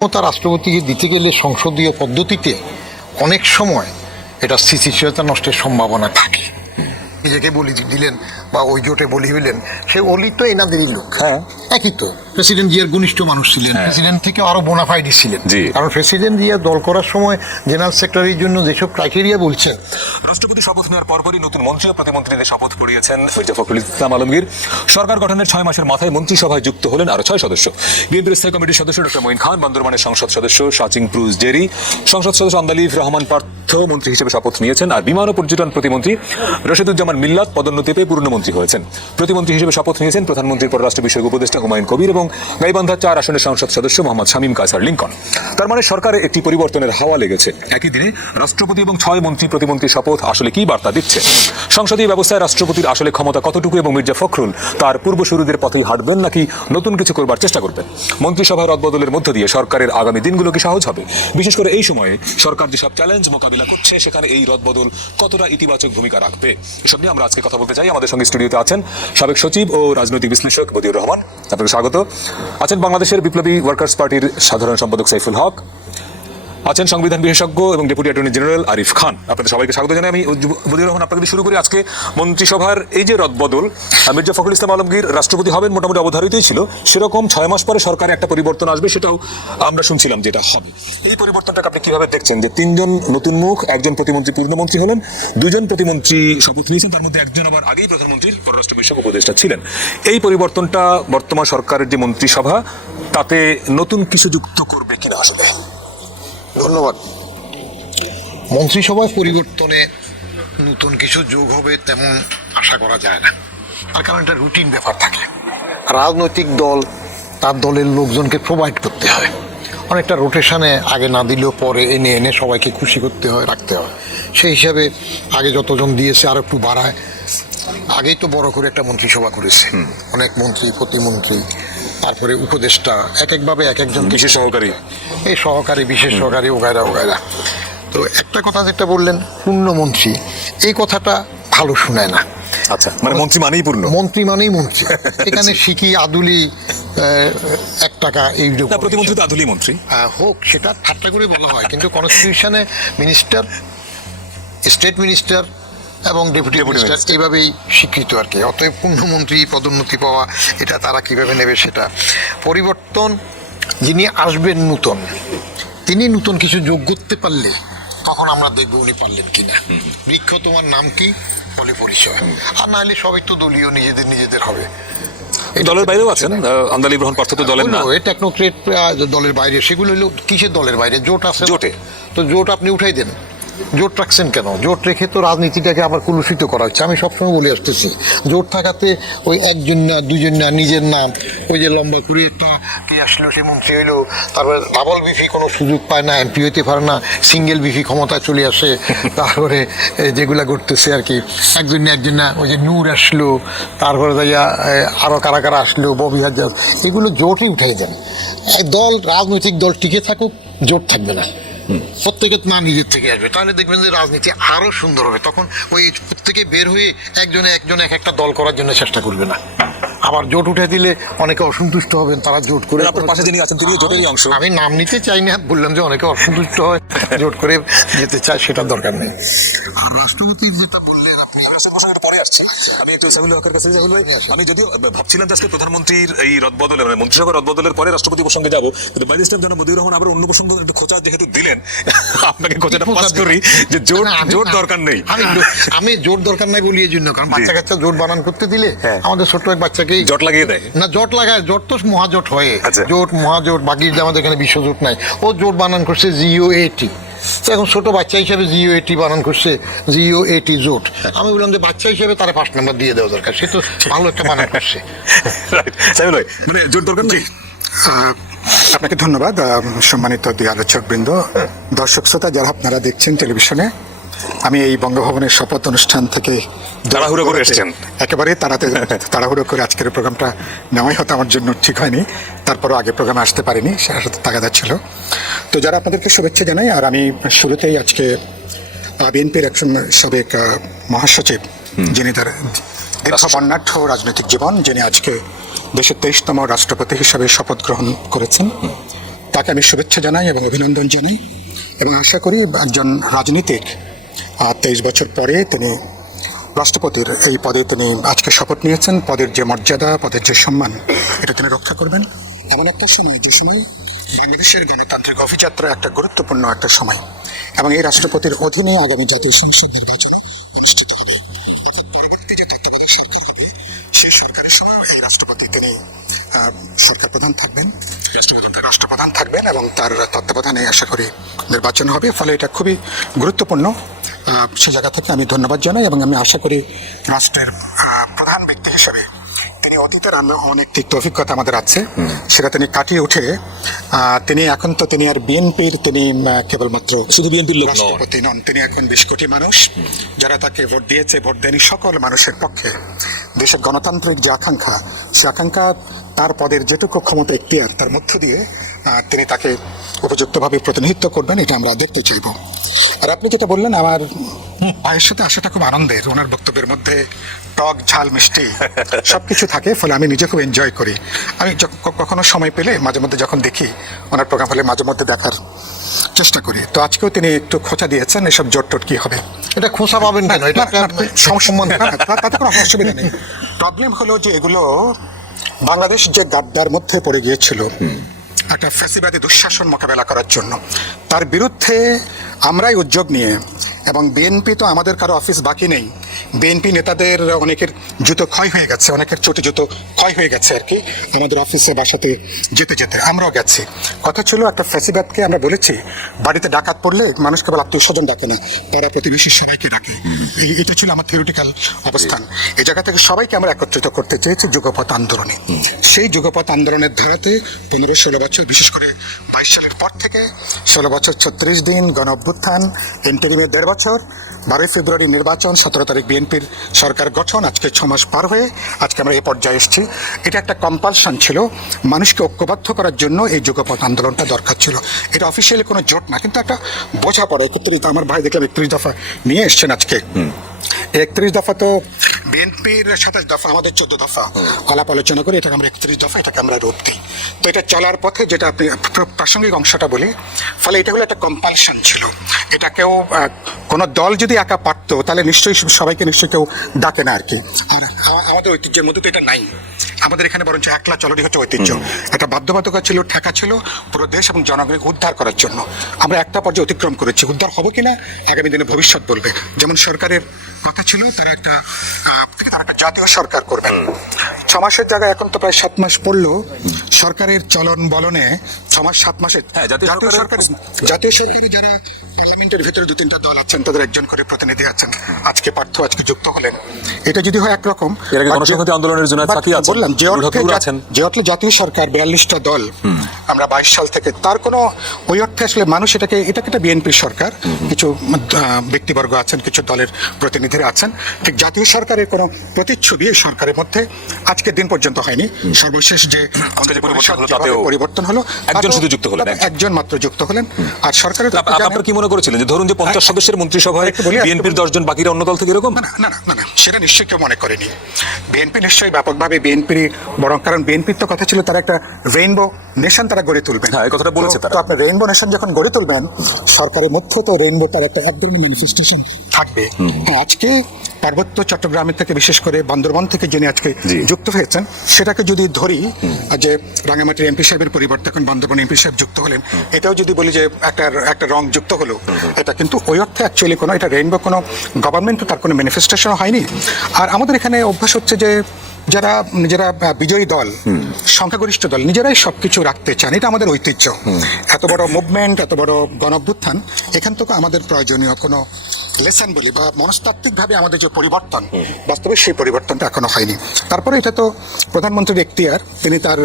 ক্ষমতা রাষ্ট্রপতিকে দিতে গেলে সংসদীয় পদ্ধতিতে অনেক সময় এটা স্থিতিশীলতা নষ্টের সম্ভাবনা থাকে। নিজেকে বলি দিলেন বা ওই জোটে বলি হইলেন, সে অলি তো এনাদেরই লোক। হ্যাঁ, একই তো প্রেসিডেন্ট জিয়ার ঘনিষ্ঠ মানুষ ছিলেন, প্রেসিডেন্ট থেকে আরো বোনাফাইডি ছিলেন। কারণ প্রেসিডেন্ট জিয়া দল করার সময় জেনারেল সেক্রেটারির জন্য যেসব ক্রাইটেরিয়া বলছেন, রাষ্ট্রপতি শপথ নেওয়ার পরপরই নতুন মন্ত্রী ও প্রতিমন্ত্রীদের শপথ পড়িয়েছেন মির্জা ফখরুল ইসলাম আলমগীর। সরকার গঠনের 6 মাসের মাথায় মন্ত্রিসভায় যুক্ত হলেন আরো 6 সদস্য। বিএনপির স্থায়ী কমিটির সদস্য ডক্টর মঈন খান, বান্দরবানের সংসদ সদস্য শাচিং প্রুজ জেরি, সংসদ সদস্য আন্দালিব রহমান পার্থ মন্ত্রী হিসেবে শপথ নিয়েছেন। আর বিমান ও পর্যটন প্রতিমন্ত্রী রশিদুজ্জামান মিল্লাত পদোন্নতি পেয়ে পূর্ণমন্ত্রী হয়েছেন। প্রতিমন্ত্রী হিসেবে শপথ নিয়েছেন প্রধানমন্ত্রীর পররাষ্ট্র বিষয়ক উপদেষ্টা হুমায়ুন কবির এবং গাইবান্ধা 4 আসনের সংসদ সদস্য মোহাম্মদ শামীম কায়সার লিঙ্কন। তার মানে সরকারে একটি পরিবর্তনের হাওয়া লেগেছে। একই দিনে রাষ্ট্রপতি এবং 6 মন্ত্রী প্রতিমন্ত্রী শপথ আসলে কি বার্তা দিচ্ছে? সংসদীয় ব্যবস্থায় রাষ্ট্রপতির আসলে ক্ষমতা কতটুকু এবং মির্জা ফখরুল তার পূর্বসূরীদের পথেই হাঁটবেন নাকি নতুন কিছু করবার চেষ্টা করবেন? মন্ত্রিসভার রদবদলের মধ্য দিয়ে সরকারের আগামী দিনগুলো কি সহজ হবে? বিশেষ করে এই সময়ে সরকার যেসব চ্যালেঞ্জ মোকাবিলা করছে সেখানে এই রদবদল কতটা ইতিবাচক ভূমিকা রাখবে? এসব নিয়ে আমরা আজকে কথা বলতে চাই। আমাদের সঙ্গে স্টুডিওতে আছেন সাবেক সচিব ও রাজনৈতিক বিশ্লেষক বদিউর রহমান, আপনাকে স্বাগত। আছেন বাংলাদেশের বিপ্লবী ওয়ার্কার্স পার্টির সাধারণ সম্পাদক সাইফুল হক, আছেন সংবিধান বিশেষজ্ঞ এবং ডেপুটি অ্যাটর্নি জেনারেল আরিফ খান। আপনাদের সবাইকে স্বাগত জানাই। আমি বদিউর রহমান আপনাকে শুরু করি। আজকে মন্ত্রিসভার এই যে রদবদল, মির্জা ফখরুল ইসলাম আলমগীর রাষ্ট্রপতি হবেন মোটামুটি অবধারিতই ছিল, সেরকম 6 মাস পরে সরকারে একটা পরিবর্তন আসবে, সেটাও আমরা শুনছিলাম যেটা হবে। এই পরিবর্তনটাকে আপনি কিভাবে দেখছেন যে 3 জন নতুন মুখ, একজন প্রতিমন্ত্রী পূর্ণমন্ত্রী হলেন, 2 জন প্রতিমন্ত্রী শপথ নিয়েছেন, তার মধ্যে একজন আবার আগেই প্রধানমন্ত্রীর পররাষ্ট্র বিষয়ক উপদেষ্টা ছিলেন। এই পরিবর্তনটা বর্তমান সরকারের যে মন্ত্রিসভা তাতে নতুন কিছু যুক্ত করবে কিনা আসলে? ধন্যবাদ। মন্ত্রিসভায় পরিবর্তনে নতুন কিছু যোগ হবে তেমন আশা করা যায় না, তার কারণ এটা রুটিন ব্যাপার থাকে। রাজনৈতিক দল তার দলের লোকজনকে প্রোভাইড করতে হয়, অনেকটা রোটেশনে আগে না দিলেও পরে এনে এনে সবাইকে খুশি করতে হয়, রাখতে হয়। সেই হিসাবে আগে যতজন দিয়েছে আর একটু বাড়ায়। আগেই তো বড় করে একটা মন্ত্রিসভা করেছে, অনেক মন্ত্রী প্রতিমন্ত্রী, তারপরে উপদেষ্টা, এক একভাবে এক একজন বিশেষ সহকারী, এই সহকারী, বিশেষ সহকারী, ওগায়রা ওগায়রা। তো একটা কথা যেটা বললেন পূর্ণমন্ত্রী, এই কথাটা ভালো শোনায় না। আচ্ছা, মানে মন্ত্রী মানেই পূর্ণ, মন্ত্রী মানেই মন্ত্রী। এখানে সিকি আদুলি 1 টাকা এই প্রতিমন্ত্রী তো আদুলি মন্ত্রী হোক, সেটা ঠাট্টা করে বলা হয়, কিন্তু কনস্টিটিউশনে মিনিস্টার, স্টেট মিনিস্টার এবং ডেপুটি মিনিস্টার এইভাবেই স্বীকৃত আর কি। অতএব পূর্ণমন্ত্রী পদোন্নতি পাওয়া এটা তারা কিভাবে নেবে সেটা পরিবর্তন। যিনি আসবেন নতুন, তিনি নতুন কিছু যোগ করতে পারলে তখন আমরা দেখবো উনি পারলেন কিনা। বৃক্ষ তোমার নাম কি বলে পরিচয়, আর না হলে সবই তো দলীয় নিজেদের হবে। দলের বাইরেও আছেন, আন্দালিব রহমান পার্থ তো দলের না, টেকনোক্রেট দলের বাইরে। সেগুলো হলো কিসের দলের বাইরে? জোট আছে, জোটে। তো জোট আপনি উঠাই দেন। জোট রাখছেন কেন? জোট রেখে তো রাজনীতিটাকে আবার কলুষিত করা হচ্ছে। আমি সবসময় বলে আসতেছি, জোট থাকাতে ওই একজন না দুজন না নিজের নাম, ওই যে লম্বা করে একটা কে আসলো সে মন্ত্রী হইলো, তারপরে ডাবল বিফি কোনো সুযোগ পায় না, এমপি হইতে পারে না, সিঙ্গেল বিফি ক্ষমতায় চলে আসে। তারপরে যেগুলা করতেছে আর কি, একজন না ওই যে নূর আসলো, তারপরে যাইয়া আরও কারা কারা আসলো, ববি হাজার, এগুলো জোটই উঠাই দেন। দল, রাজনৈতিক দল টিকে থাকুক, জোট থাকবে না। প্রত্যেকে না নিজের থেকে আসবে, তাহলে দেখবেন যে রাজনীতি আরো সুন্দর হবে। তখন ওই প্রত্যেকে বের হয়ে একজনে এক একটা দল করার জন্য চেষ্টা করবে না। আবার জোট উঠে দিলে অনেকে অসন্তুষ্ট হবেন, তারা জোট করে। আপনার পাশে যিনি আছেন তিনি জোটেরই অংশ। আমি নাম নিতে চাই না, বললাম যে অনেকে অসন্তুষ্ট হয়, জোট করে যেতে চায়, সেটার দরকার নেই। আর রাষ্ট্রপতির যেটা বললেন আপনি, পরে আসছে। আমি একটু সাইফুল হকের কাছে যাবো। আমি যদিও ভাবছিলাম যে আজকে প্রধানমন্ত্রীর এই রদবদলের মানে মন্ত্রিসভার রদবদলের পরে রাষ্ট্রপতি প্রসঙ্গে যাবো, কিন্তু বাই দিস টাইম যেন বদিউর রহমান আবার অন্য প্রসঙ্গ একটু খোঁচা যেহেতু দিলেন, আপনাকে খোঁচাটা পাস করি যে জোট দরকার নেই। আমি জোট দরকার নাই বলি এই জন্য, কারণ বাচ্চা কাচ্চা জোট বানান করতে দিলে আমাদের ছোট্ট এক বাচ্চাকে জোট লাগিয়ে দেয় না। জোট লাগায়, জোট তো মহাজোট হয়, জোট মহাজোট, বাকি আমাদের এখানে বিশ্বজোট নাই। ও জোট বানান করছে GOAT। এখন ছোট বাচ্চা হিসেবে GOAT বানান করছে, GOAT জোট। আমি বললাম যে বাচ্চা হিসেবে তারা 5 নম্বর দিয়ে দেওয়া দরকার, সে তো ভালো একটা বানান করছে। মানে জোট দরকার নেই। আপনাকে ধন্যবাদ। সম্মানিত দুই আলোচকবৃন্দ, দর্শক শ্রোতা যারা আপনারা দেখছেন টেলিভিশনে, আমি এই বঙ্গভবনের শপথ অনুষ্ঠান থেকে তাড়াহুড়ো করে এসেছেন, একেবারে তাড়াহুড়ো করে আজকের প্রোগ্রামটা নেওয়াই হয়তো আমার জন্য ঠিক হয়নি, তারপরও আগে প্রোগ্রামে আসতে পারিনি, সেটার সাথে তাগাদা ছিল। তো যারা আপনাদেরকে শুভেচ্ছা জানাই। আর আমি শুরুতেই আজকে বিএনপির একজন সাবেক মহাসচিব, যিনি তার দীর্ঘ বর্ণাঢ্য রাজনৈতিক জীবন, যিনি আজকে দেশের 23তম রাষ্ট্রপতি হিসাবে শপথ গ্রহণ করেছেন, তাকে আমি শুভেচ্ছা জানাই এবং অভিনন্দন জানাই এবং আশা করি একজন রাজনীতিক 23 বছর পরে তিনি রাষ্ট্রপতির এই পদে তিনি আজকে শপথ নিয়েছেন। পদের যে মর্যাদা, পদের যে সম্মান, এটা তিনি রক্ষা করবেন এমন একটা সময়, যে সময় বাংলাদেশের গণতান্ত্রিক অভিযাত্রা একটা গুরুত্বপূর্ণ একটা সময়, এবং এই রাষ্ট্রপতির অধীনে আগামী জাতীয় সংসদ নির্বাচন অনুষ্ঠিত হবে। পরবর্তী যে তত্ত্বাবধায়ক সরকার হবে, সেই সরকারের সময় এই রাষ্ট্রপতি তিনি সরকার প্রধান থাকবেন, রাষ্ট্রপ্রধান থাকবেন এবং তার তত্ত্বাবধানে আশা করি নির্বাচন হবে। ফলে এটা খুবই গুরুত্বপূর্ণ। সে জায়গা থেকে আমি ধন্যবাদ জানাই এবং আমি আশা করি রাষ্ট্রের প্রধান ব্যক্তি হিসেবে তিনি অতীতের অনেক তিক্ত অভিজ্ঞতা আমাদের আছে, সেটা তিনি কাটিয়ে উঠে তিনি এখন তো তিনি আর বিএনপির তিনি কেবলমাত্র শুধু বিএনপির লোক রাষ্ট্রপতি নন, তিনি এখন 20 কোটি মানুষ যারা তাকে ভোট দিয়েছে, ভোট দেয়নি সকল মানুষের পক্ষে দেশের গণতান্ত্রিক যে আকাঙ্ক্ষা, সে আকাঙ্ক্ষা তার পদের যেটুকু ক্ষমতা এখতিয়ার তার মধ্য দিয়ে তিনি তাকে উপযুক্তভাবে প্রতিনিধিত্ব করবেন, এটা আমরা দেখতে চাইব। আর আপনি যেটা বললেন, আমার ভাইয়ের সাথে আসাটা খুব আনন্দের। ওনার বক্তব্যের মধ্যে টক ঝাল মিষ্টি সবকিছু থাকে, ফলে আমি নিজে খুব এনজয় করি। আমি কখনো সময় পেলে মাঝে মধ্যে যখন দেখি ওনার প্রোগ্রাম হলে মাঝে মধ্যে দেখার চেষ্টা করি। তো আজকেও তিনি একটু খোঁচা দিয়েছেন, এসব জোট টোট কি হবে। এটা খোঁচা পাবেন কেন? এটা তাতে কোনো অসুবিধা নেই। প্রবলেম হলো যে এগুলো বাংলাদেশ যে গাড্ডার মধ্যে পড়ে গিয়েছিল একটা ফ্যাসিবাদী দুঃশাসন মোকাবেলা করার জন্য, তার বিরুদ্ধে আমরাই উদ্যোগ নিয়ে, এবং বিএনপি তো আমাদের কারো অফিস বাকি নেই, বিএনপি নেতাদের অনেকের জুতো ক্ষয় হয়ে গেছে, অনেকের চটি জুতো ক্ষয় হয়ে গেছে আর কি, আমাদের অফিসে বাসাতে যেতে যেতে আমরাও গেছি। কথা ছিল একটা ফ্যাসিবাদকে আমরা বলেছি বাড়িতে ডাকাত পড়লে মানুষ কেবল আত্মীয় স্বজন ডাকে না, পাড়া প্রতিবেশী সবাইকে ডাকে। এটা ছিল আমার থিওরিটিক্যাল অবস্থান। এই জায়গা থেকে সবাইকে আমরা একত্রিত করতে চেয়েছি যুগপৎ আন্দোলনে। সেই যুগপৎ আন্দোলনের ধারাতে 15-16 বছর, বিশেষ করে 22 সালের পর থেকে 16 বছর 36 দিন গণ অভ্যুত্থান, ইন্টারিমের 1.5 বছর, 12 ফেব্রুয়ারি নির্বাচন, 17 তারিখ বিএনপির সরকার গঠন, আজকে 6 মাস পার হয়ে আজকে আমরা এই পর্যায়ে এসেছি। এটা একটা কম্পালশন ছিল, মানুষকে ঐক্যবদ্ধ করার জন্য এই যুগপৎ আন্দোলনটা দরকার ছিল। এটা অফিসিয়ালি কোনো জোট না, কিন্তু একটা বোঝাপড়া। 31 আমার ভাই দেখলাম 31 দফা নিয়ে এসছেন আজকে। 31 দফা তো বিএনপির 27 দফা, আমাদের 14 দফা আলাপ আলোচনা করে এটাকে আমরা 31 দফা, এটাকে আমরা রূপ দিই। তো এটা চলার পথে যেটা আপনি প্রাসঙ্গিক অংশটা বলি, ফলে এটা হলো একটা কম্পালশন ছিল। এটা কেউ কোনো দল যদি একা পারতো তাহলে নিশ্চয়ই সবাইকে নিশ্চয়ই কেউ ডাকে না আর কি। আর আমাদের ঐতিহ্যের মধ্যে তো এটা নাই। আমাদের এখানে বরঞ্চ একলা চলরই হচ্ছে ঐতিহ্য। একটা বাধ্যবাধকতা ছিল, ঠেকা ছিল পুরো দেশ এবং জনগণকে উদ্ধার করার জন্য। আমরা একটা পর্যায়ে অতিক্রম করেছি, উদ্ধার হবো কিনা আগামী দিনে ভবিষ্যৎ বলবে। যেমন সরকারের কথা ছিল তারা একটা জাতীয় সরকার করবেন। 6 মাসের জায়গায় এখন তো প্রায় 7 মাস পড়লো সরকারের চলন বলনে। 6 মাস 7 মাসে জাতীয় সরকারে যারা পার্লামেন্টের ভেতরে 2-3টা দল আছেন, তাদের একজন করে প্রতিনিধি আছেন। আজকে পার্থ আজকে যুক্ত হলেন, এটা যদি হয় একরকম। গণসংহতি আন্দোলনের জন্য বললাম যে অর্থে জাতীয় সরকার 42টা দল আমরা 22 সাল থেকে, তার কোনো ওই অর্থে আসলে মানুষ এটা একটা বিএনপির সরকার, কিছু ব্যক্তিবর্গ আছেন, কিছু দলের প্রতিনিধিরা আছেন, ঠিক জাতীয় সরকারের কোনো প্রতিচ্ছবি এই সরকারের মধ্যে আজকের দিন পর্যন্ত হয়নি। সর্বশেষ যে পরিবর্তন হলো, একজন শুধু যুক্ত হলেন, একজন মাত্র যুক্ত হলেন। আর সরকারের আপনারা কি মনে করেছিলেন যে ধরুন যে 50 সদস্যের মন্ত্রিসভায় বিএনপির 10 জন, বাকিরা অন্য দল থেকে এরকম? না, সেটা নিশ্চয়ই কেউ মনে করেনি। বিএনপি নিশ্চয়ই ব্যাপকভাবে বিএনপির বরং, কারণ বিএনপির তো কথা ছিল তারা একটা রেইনবো নেশন তারা গড়ে তুলবেন। হ্যাঁ, এই কথাটা বলেছে তারা। তো আপনি রেইনবো নেশন যখন গড়ে তুলবেন, সরকারের মধ্যে তো রেইনবোটার একটা এক ধরনের ম্যানিফেস্টেশন থাকবে। হ্যাঁ, আজকে পার্বত্য চট্টগ্রামের থেকে, বিশেষ করে বান্দরবান থেকে যিনি আজকে যুক্ত হয়েছেন, সেটাকে যদি ধরি যে রাঙামাটির এমপি সাহেবের পরিবর্তে এখন বান্দরবান এমপি সাহেব যুক্ত হলেন, এটাও যদি বলি যে একটা রং যুক্ত হলো, এটা কিন্তু ওই অর্থে অ্যাকচুয়ালি কোনো এটা রেইনবো কোনো গভর্নমেন্ট, তার কোনো ম্যানিফেস্টেশন হয়নি। আর আমাদের এখানে অভ্যাস হচ্ছে যে যারা বিজয়ী দল, সংখ্যাগরিষ্ঠ দল, নিজেরাই সবকিছু রাখতে চান। এটা আমাদের ঐতিহ্য। এত বড় মুভমেন্ট, এত বড় গণঅভ্যুত্থান, এখান থেকে আমাদের প্রয়োজনীয় কোনো লেসন বলি বা মনস্তাত্ত্বিকভাবে আমাদের যে পরিবর্তন, বাস্তবে সেই পরিবর্তনটা এখনো হয়নি। তারপরে এটা তো প্রধানমন্ত্রীর এখতিয়ার, তিনি তার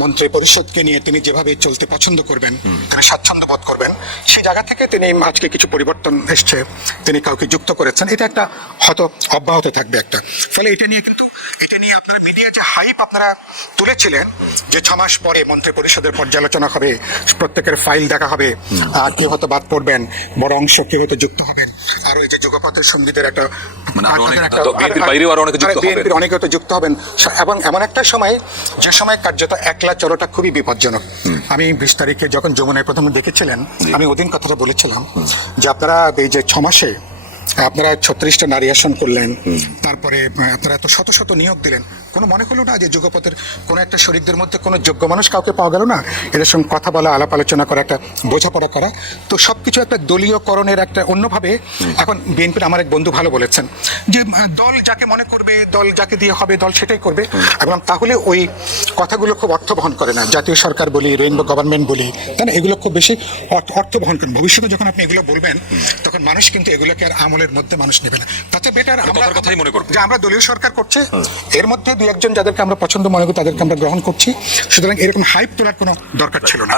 মন্ত্রী পরিষদকে নিয়ে তিনি যেভাবে চলতে পছন্দ করবেন, তিনি স্বাচ্ছন্দ্য বোধ করবেন, সেই জায়গা থেকে তিনি আজকে কিছু পরিবর্তন এসছে, তিনি কাউকে যুক্ত করেছেন। এটা একটা হয়তো অব্যাহত থাকবে একটা। ফলে এটা নিয়ে আপনারা মিডিয়া যে হাইপ আপনারা তুলেছিলেন যে 6 মাস পরে মন্ত্রী পরিষদের পর্যালোচনা হবে, প্রত্যেকের ফাইল দেখা হবে, কেউ হয়তো বাদ পড়বেন, বড় অংশ কেউ হয়তো যুক্ত হবেন, আর ওই যে যুগপথের সঙ্গীতের একটা মানে আরো অনেক, বিএনপির বাইরেও আরো অনেকে যুক্ত হবেন। বিএনপির অনেকে হয়তো যুক্ত হবেন, এবং এমন একটা সময় যে সময় কার্যত একলা চলাটা খুবই বিপজ্জনক। আমি 20 তারিখে যখন যমুনায় প্রথমে দেখেছিলেন, আমি ওদিন কথাটা বলেছিলাম যে আপনারা এই যে 6 মাসে আপনারা 36টা নারী আসন করলেন, তারপরে আপনারা এত শত শত নিয়োগ দিলেন, কোনো মনে হলো না যে যুগপথের কোনো একটা শরিকদের মধ্যে কোনো যোগ্য মানুষ কাউকে পাওয়া গেল না এদের সঙ্গে কথা বলা, আলাপ আলোচনা করা, একটা বোঝাপড়া করা? তো সবকিছু একটা দলীয়করণের একটা অন্যভাবে এখন বিএনপির আমার এক বন্ধু ভালো বলেছেন যে দল যাকে মনে করবে, দল যাকে দিয়ে হবে, দল সেটাই করবে। এবং তাহলে ওই কথাগুলো খুব অর্থ বহন করে না। জাতীয় সরকার বলি, রেইনবো গভর্নমেন্ট বলি, তাই না, এগুলো খুব বেশি অর্থ বহন করেন। ভবিষ্যতে যখন আপনি এগুলো বলবেন তখন মানুষ কিন্তু এগুলোকে আর আমলের মধ্যে মানুষ নেবে না। তাছাড়া বেটার আমরা কথাই মনে করব যে আমরা দলীয় সরকার করছে, এর মধ্যে দুই একজন যাদেরকে আমরা পছন্দ মনে করি তাদেরকে আমরা গ্রহণ করছি, সুতরাং এরকম হাইপ তোলার কোনো দরকার ছিল না।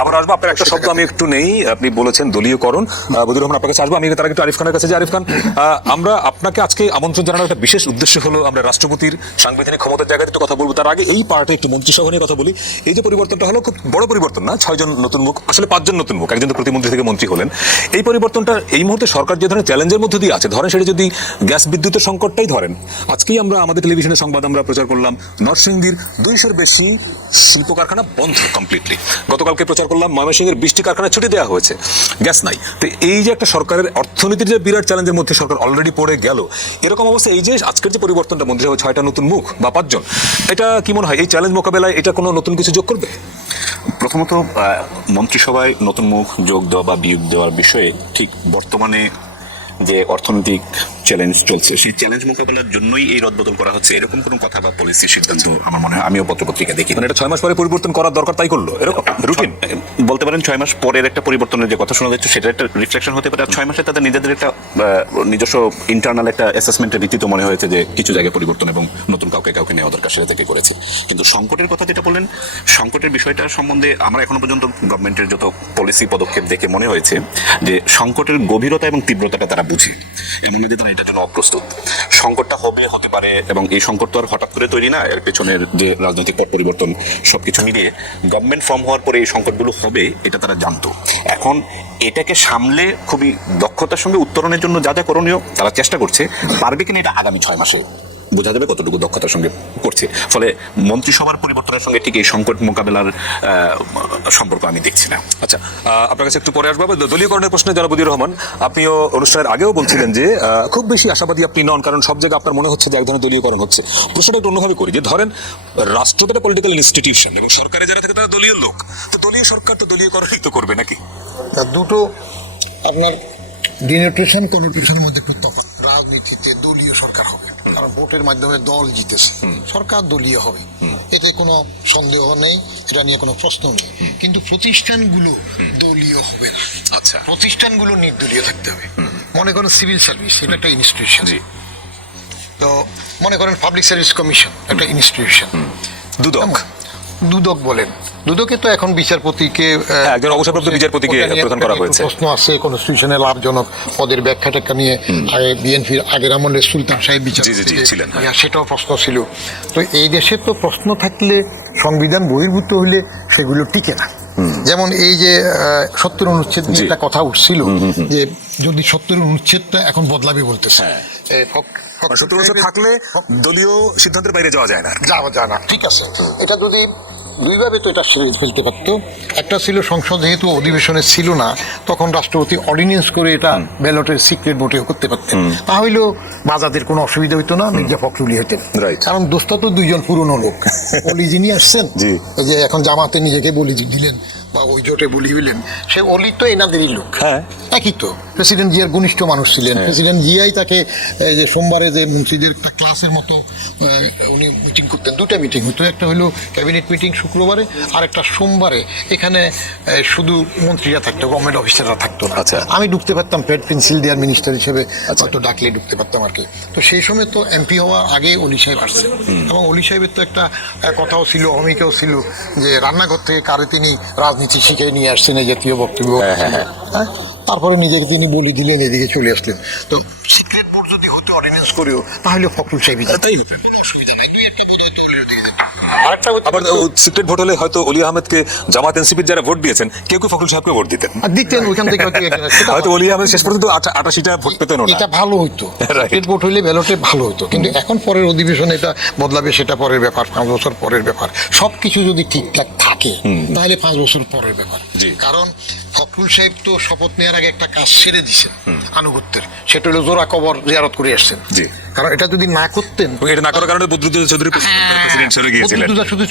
আবার আসবো আপনার একটা শব্দ আমি একটু নেই, আপনি বলেছেন দলীয়করণ। বদিউর রহমান আপনার কাছে আসবো, আমি তার আগে একটু আরিফ খানের কাছে যে আরিফ খান, আমরা আপনাকে আজকে আমন্ত্রণ জানানোর একটা বিশেষ উদ্দেশ্য হলো আমরা রাষ্ট্রপতির সাংবিধানিক ক্ষমতার জায়গায় একটু কথা বলবো। তার আগে এই পার্টে একটু মন্ত্রিসভা নিয়ে কথা বলি। এই যে পরিবর্তনটা হলো খুব বড় পরিবর্তন না, 6 জন নতুন মুখ, আসলে 5 জন নতুন মুখ, একজন তো প্রতিমন্ত্রী থেকে মন্ত্রী হলেন। এই পরিবর্তনটা এই মুহূর্তে সরকার যে ধরনের চ্যালেঞ্জের মধ্যে দিয়ে আছে, ধরেন সেটা যদি গ্যাস বিদ্যুতের সংকটটাই ধরেন, আজকেই আমরা আমাদের টেলিভিশনের সংবাদ আমরা প্রচার করলাম নরসিংদীর 200-এর বেশি শিল্প কারখানা বন্ধ কমপ্লিটলি। গতকালকে প্রচার করলাম ময়মনসিংহের 20টি কারখানা ছুটি দেওয়া হয়েছে, গ্যাস নাই। তো এই যে একটা সরকারের অর্থনীতির যে বিরাট চ্যালেঞ্জের মধ্যে সরকার অলরেডি পড়ে গেল, এরকম অবস্থা এই যে আজকের যে পরিবর্তনটা মন্ত্রিসভায় 6টা নতুন মুখ বা 5 জন, এটা কি মনে হয় এই চ্যালেঞ্জ মোকাবেলায় এটা কোনো নতুন কিছু যোগ করবে? প্রথমত মন্ত্রিসভায় নতুন মুখ যোগ দেওয়া বা বিয়োগ দেওয়ার বিষয়ে ঠিক বর্তমানে যে অর্থনৈতিক চ্যালেঞ্জ চলছে সেই চ্যালেঞ্জ মোকাবেলার জন্যই এই রদবদল করা হচ্ছে, এরকম কোনো কথা বা পলিসি সিদ্ধান্ত আমার মনে হয় আমিও পত্রপত্রিকা দেখি। মানে এটা 6 মাস পরে পরিবর্তন করার দরকার তাই করলো, এরকম রুটিন বলতে পারেন। 6 মাস পরের একটা পরিবর্তনের যে কথা শোনা যাচ্ছে সেটা একটা রিফ্লেকশন হতে পারে। আর 6 মাসে তাদের নিজেদের একটা নিজস্ব ইন্টারনাল একটা অ্যাসেসমেন্টের রীতিতে মনে হয়েছে যে কিছু জায়গায় পরিবর্তন এবং নতুন কাউকে নেওয়া দরকার, সেটা থেকে করেছে। কিন্তু সংকটের কথা যেটা বললেন, সংকটের বিষয়টা সম্বন্ধে আমরা এখনো পর্যন্ত গভর্নমেন্টের যত পলিসি পদক্ষেপ দেখে মনে হয়েছে যে সংকটের গভীরতা এবং তীব্রতাটা তারা বুঝে, এই জন্য যে তারা এটার জন্য অপ্রস্তুত। সংকটটা হতে পারে, এবং এই সংকট তো আর হঠাৎ করে তৈরি না, এর পেছনের যে রাজনৈতিক পট পরিবর্তন সবকিছু মিলিয়ে গভর্নমেন্ট ফর্ম হওয়ার পরে এই সংকটগুলো হবে এটা তারা জানতো। এখন এটাকে সামলে খুবই দক্ষতার সঙ্গে উত্তরণের জন্য যা যা করণীয় তারা চেষ্টা করছে, পারবে কিনা এটা আগামী 6 মাসে বোঝা যাবে কতটুকু দক্ষতার সঙ্গে করছে। ফলে মন্ত্রিসভার পরিবর্তনের সঙ্গে ঠিক এই সংকট মোকাবেলার সম্পর্ক আমি দেখছি না। আচ্ছা, আপনার কাছে একটু পরে আসবো। দলীয়করণের প্রশ্নে যারা বদিউর রহমান, আপনিও অনুষ্ঠানের আগেও বলছিলেন যে খুব বেশি আশাবাদী আপনি নন, কারণ সব জায়গায় আপনার মনে হচ্ছে যে এক ধরনের দলীয়করণ হচ্ছে। প্রশ্নটা একটু অন্যভাবে করি, যে ধরেন রাষ্ট্র তো একটা পলিটিক্যাল ইনস্টিটিউশন এবং সরকারে যারা থাকে তারা দলীয় লোক, তো দলীয় সরকার তো দলীয়করণই তো করবে নাকি? দুটো আপনার ডিনোটেশন কনোটেশনের মধ্যে একটু তফাৎ। রাজনীতিতে দলীয় সরকার হবে, কারণ ভোটের মাধ্যমে দল জিতেছে, সরকার দলীয় হবে, এতে কোনো সন্দেহ নেই, এটা নিয়ে কোনো প্রশ্ন নেই। কিন্তু প্রতিষ্ঠানগুলো দলীয় হবে না। আচ্ছা, প্রতিষ্ঠানগুলো নির্দলীয় থাকতে হবে। মনে করেন সিভিল সার্ভিস, এটা একটা ইনস্টিটিউশন। তো মনে করেন পাবলিক সার্ভিস কমিশন একটা ইনস্টিটিউশন। দুদক বলেন, দুদকে তো এখন বিচারপতিকে একজন অবসরপ্রাপ্ত বিচারপতিকে প্রদান করা হয়েছে। প্রশ্ন আছে কনস্টিটিউশনে লাভজনক পদের ব্যাখ্যা টেখ্যা নিয়ে বিএনপির আগের আমলে সুলতান সাহেব বিচারপতি ছিলেন, সেটাও প্রশ্ন ছিল। তো এই দেশে তো প্রশ্ন থাকলে সংবিধান বহির্ভূত হইলে সেগুলো টিকে না। যেমন এই যে 70 অনুচ্ছেদ নিয়ে একটা কথা উঠছিল যে যদি 70 অনুচ্ছেদটা এখন বদলাবে বলতেছে, থাকলে দলীয় সিদ্ধান্তের বাইরে যাওয়া যায় না, ঠিক আছে। এটা যদি দুইভাবে তো এটা ফেলতে পারতো। একটা ছিল সংসদ যেহেতু অধিবেশনে ছিল না, তখন রাষ্ট্রপতি অর্ডিন্যান্স করে এটা ব্যালটের সিক্রেট ভোটেও করতে পারতেন, তাহলেও বাজাদের কোনো অসুবিধা হইতো না, মির্জা ফখরুলই হতেন। কারণ দোস্ত তো 2 জন পুরনো লোক, অলি যিনি আসছেন, এই যে এখন জামাতে নিজেকে বলি দিলেন বা ওই জোটে বলি হইলেন, সে অলি তো এনাদেরই লোক। একই তো প্রেসিডেন্ট জিয়ার ঘনিষ্ঠ মানুষ ছিলেন। প্রেসিডেন্ট জিয়াই তাকে যে সোমবারে যে মন্ত্রীদের ক্লাসের মতো উনি মিটিং করতেন, 2টা মিটিং হতো, একটা হলো ক্যাবিনেট মিটিং শুক্রবারে, আর একটা সোমবারে। এখানে শুধু মন্ত্রীরা থাকতো, গভর্নমেন্ট অফিসাররা থাকতো না। আমি ঢুকতে পারতাম পেড পেন্সিল দেওয়ার মিনিস্টার হিসেবে, হয়তো ডাকলে ঢুকতে পারতাম আর কি। তো সেই সময় তো এমপি হওয়ার আগে অলি সাহেব আসছেন, এবং অলি সাহেবের তো একটা কথাও ছিল, অমিকেও ছিল যে রান্নাঘর থেকে কারে তিনি রাজনীতি শিখে নিয়ে আসছেন, এই জাতীয় বক্তব্য। তারপরে নিজেকে তিনি বলি দিলেন, এদিকে চলে আসলেন। তো সিক্রেট বোর্ড যদি হতো অর্ডিন্যান্স করেও, তাহলে ফখরুল সাহেব তাই হতো, কোনো অসুবিধা নাই। 2 একটা আরেকটা আবার সিক্রেট ভোট হলে হয়তো অলি আহমেদকে জামাত এনসিপির যারা ভোট দিয়েছেন কেউ কেউ ফখরুল সাহেবকে ভোট দিতেন, দিতেন ওইখান থেকে হয়তো একজন, সেটা হয়তো অলি আহমেদ শেষ পর্যন্ত 88টা ভোট পেতেন না। এটা ভালো হইতো, Right. স্টেট ভোট হইলে ব্যালটে ভালো হইতো, কিন্তু এখন পরের অধিবেশনে এটা বদলাবে, সেটা পরের ব্যাপার, 5 বছর পরের ব্যাপার। সবকিছু যদি ঠিকঠাক থাকে তাহলে 5 বছর পরের ব্যাপার। জি। কারণ ফখরুল সাহেব তো শপথ নেওয়ার আগে একটা কাজ সেরে দিছেন আনুগত্যের, সেটা হলো জোড়া কবর জিয়ারত করে আসছেন। জি। কারণ এটা যদি না করতেন, এটা না করার কারণে বদরুদ্দোজা চৌধুরী প্রেসিডেন্ট সরে গিয়েছিলেন। বদরুদ্দোজা শুধু